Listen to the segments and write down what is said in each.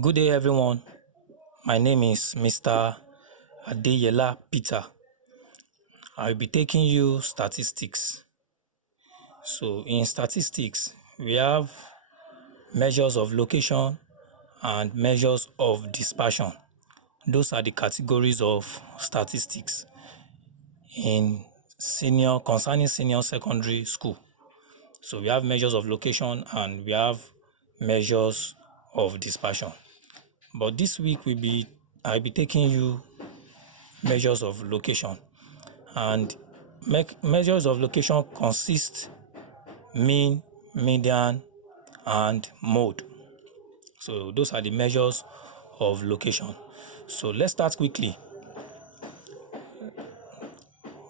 Good day, everyone. My name is Mr. Adeyela Peter. I'll be taking you statistics. So, in statistics, we have measures of location and measures of dispersion. Those are the categories of statistics in concerning senior secondary school. So, we have measures of location and we have measures of dispersion. But this week, I'll be taking you measures of location. And measures of location consist mean, median, and mode. So those are the measures of location. So let's start quickly.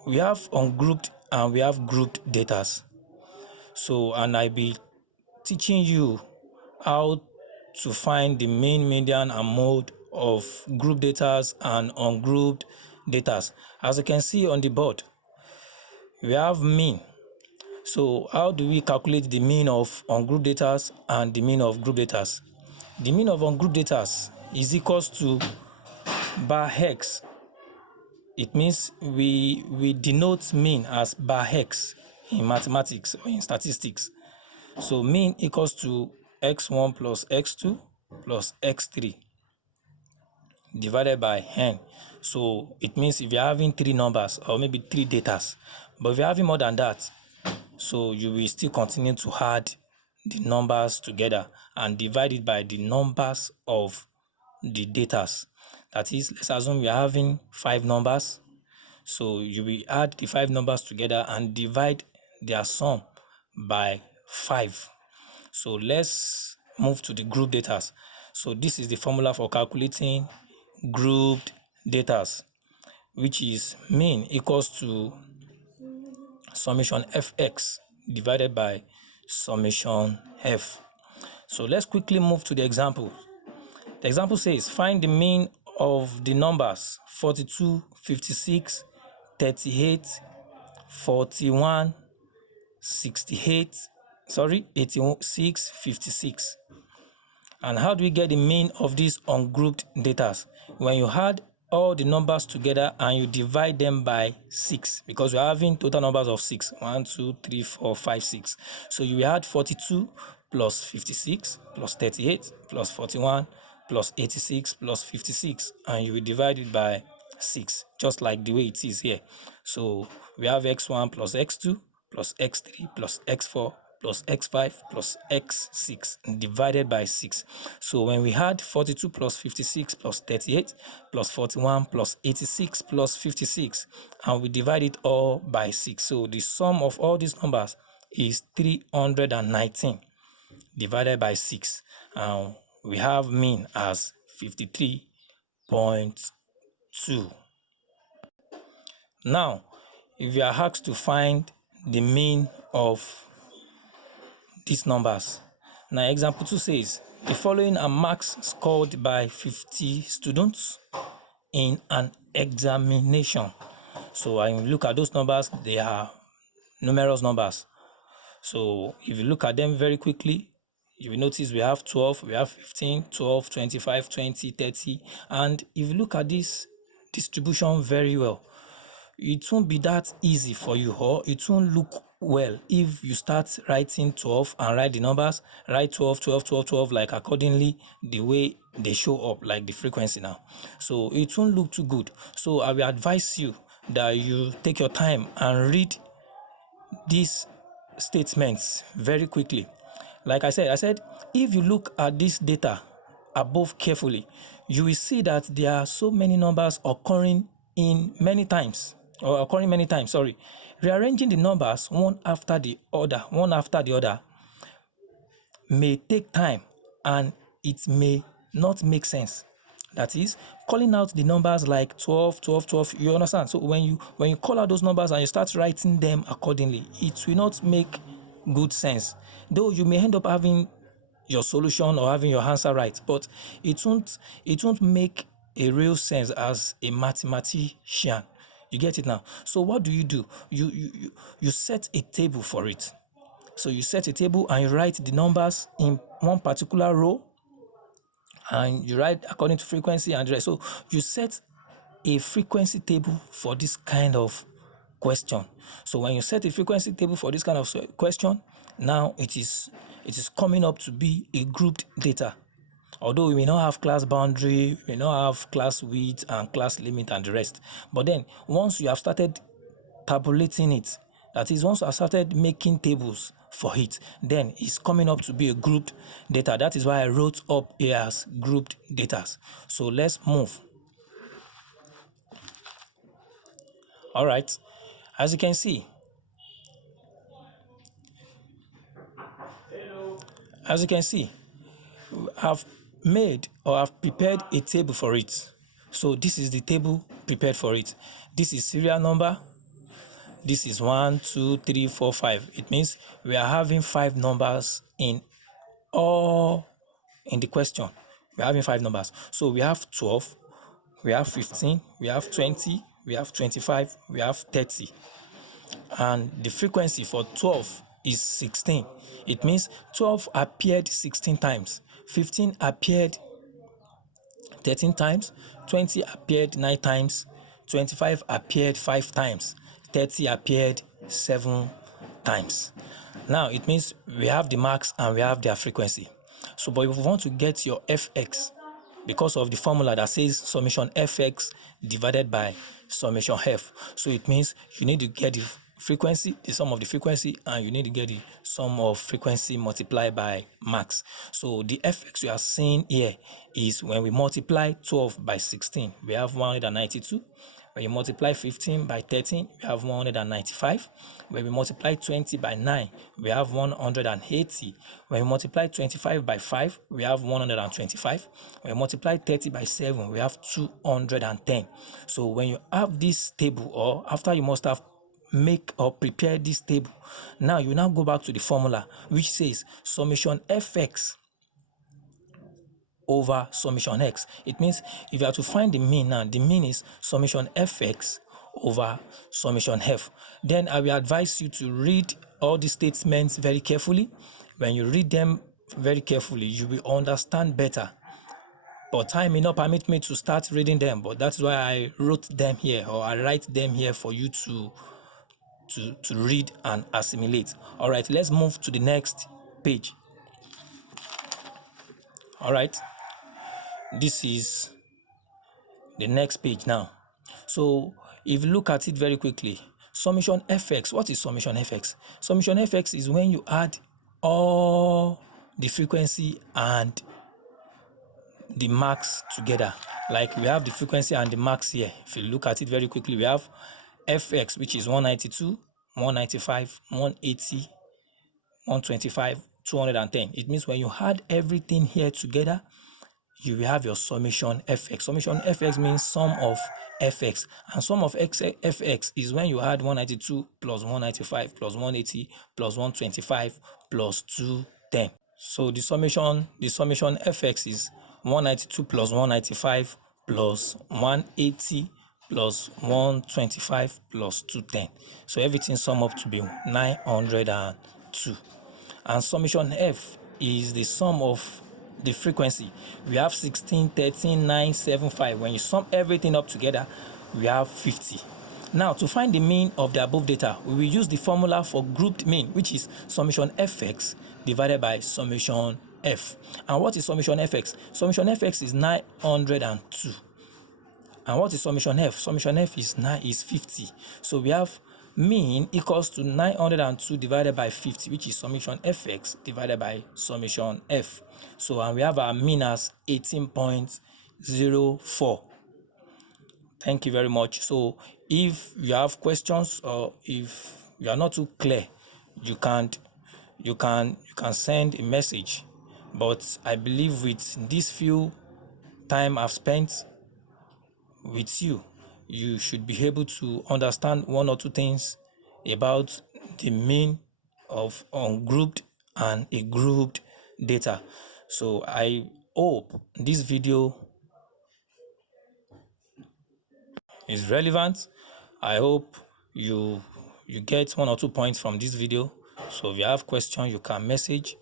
We have ungrouped and we have grouped data. So, and I'll be teaching you how to find the mean, median, and mode of group data and ungrouped data. As you can see on the board, we have mean. So how do we calculate the mean of ungrouped data and the mean of group data? The mean of ungrouped data is equals to bar x. It means we denote mean as bar x in mathematics or in statistics. So mean equals to x1 plus x2 plus x3 divided by n. So it means if you're having three numbers or maybe three datas, but if you're having more than that, so you will still continue to add the numbers together and divide it by the numbers of the datas. That is, let's assume we are having 5 numbers. So you will add the 5 numbers together and divide their sum by 5. So let's move to the group datas. So this is the formula for calculating grouped datas, which is mean equals to summation fx divided by summation f. So let's quickly move to the example. The example says find the mean of the numbers 42, 56, 38, 41, 68, 86, 56. And how do we get the mean of these ungrouped data? When you add all the numbers together and you divide them by 6, because we're having total numbers of 6. 1, 2, 3, 4, 5, 6. So you will add 42 plus 56 plus 38 plus 41 plus 86 plus 56, and you will divide it by 6, just like the way it is here. So we have x1 plus x2 plus x3 plus x4 plus x5 plus x6 divided by 6. So when we had 42 plus 56 plus 38 plus 41 plus 86 plus 56, and we divide it all by 6. So the sum of all these numbers is 319 divided by 6. And we have mean as 53.2. Now, if you are asked to find the mean of these numbers. Now, example 2 says, the following are marks scored by 50 students in an examination. So when you look at those numbers, they are numerous numbers. So if you look at them very quickly, you will notice we have 12, we have 15, 12, 25, 20, 30. And if you look at this distribution very well, it won't be that easy for you, or it won't look well if you start writing 12 and write the numbers, write 12, 12, 12, 12, like accordingly the way they show up, like the frequency now. So it won't look too good. So I will advise you that you take your time and read these statements very quickly. Like I said, if you look at this data above carefully, you will see that there are so many numbers occurring many times. Rearranging the numbers one after the other may take time and it may not make sense. That is, calling out the numbers like 12, 12, 12, you understand? So when you call out those numbers and you start writing them accordingly, it will not make good sense. Though you may end up having your solution or having your answer right, but it won't make a real sense as a mathematician. You get it now? So what do? You set a table for it. So you set a table and you write the numbers in one particular row, and you write according to frequency and the rest. So you set a frequency table for this kind of question. So when you set a frequency table for this kind of question, now it is coming up to be a grouped data. Although we may not have class boundary, we may not have class width and class limit and the rest. But then once you have started tabulating it, that is, once you have started making tables for it, then it's coming up to be a grouped data. That is why I wrote up here as grouped data. So let's move. All right, as you can see, I've made or I've prepared a table for it. So this is the table prepared for it. This is serial number. This is 1, 2, 3, 4, 5. It means we are having 5 numbers in the question. We're having 5 numbers. So we have 12, we have 15, we have 20, we have 25, we have 30. And the frequency for 12 is 16. It means 12 appeared 16 times, 15 appeared 13 times, 20 appeared 9 times, 25 appeared 5 times, 30 appeared 7 times. Now it means we have the marks and we have their frequency. So but if you want to get your fx, because of the formula that says summation fx divided by summation f, so it means you need to get the frequency, the sum of the frequency, and you need to get the sum of frequency multiplied by max. So the fx you are seeing here is when we multiply 12 by 16, we have 192. When you multiply 15 by 13, we have 195. When we multiply 20 by 9, we have 180. When we multiply 25 by 5, we have 125. When we multiply 30 by 7, we have 210. So when you have this table, or after you must have make or prepare this table, now you now go back to the formula which says summation fx over summation x. It means if you are to find the mean now, the mean is summation fx over summation f. Then I will advise you to read all the statements very carefully. When you read them very carefully, you will understand better. But time may not permit me to start reading them, but that's why I wrote them here, or I write them here for you to read and assimilate. All right, let's move to the next page. All right, this is the next page now. So if you look at it very quickly, summation fx, what is summation fx? Summation fx is when you add all the frequency and the max together. Like we have the frequency and the max here. If you look at it very quickly, we have fx, which is 192, 195, 180, 125, 210. It means when you add everything here together, you will have your summation fx. Summation fx means sum of fx, and sum of fx is when you add 192 plus 195 plus 180 plus 125 plus 210. So the summation fx is 192 plus 195 plus 180 plus 125 plus 210. So everything sum up to be 902. And summation f is the sum of the frequency. We have 16, 13, 9, 7, 5. When you sum everything up together, we have 50. Now, to find the mean of the above data, we will use the formula for grouped mean, which is summation fx divided by summation f. And what is summation fx? Summation fx is 902. And what is summation f? Summation f is 50. So we have mean equals to 902 divided by 50, which is summation fx divided by summation f. So and we have our mean as 18.04. Thank you very much. So if you have questions, or if you are not too clear, you can send a message. But I believe with this few time I've spent with you, you should be able to understand one or two things about the mean of ungrouped and a grouped data. So I hope this video is relevant. I hope you get one or two points from this video. So if you have questions, you can message,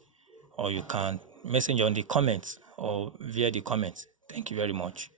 or you can message on the comments, or via the comment. Thank you very much.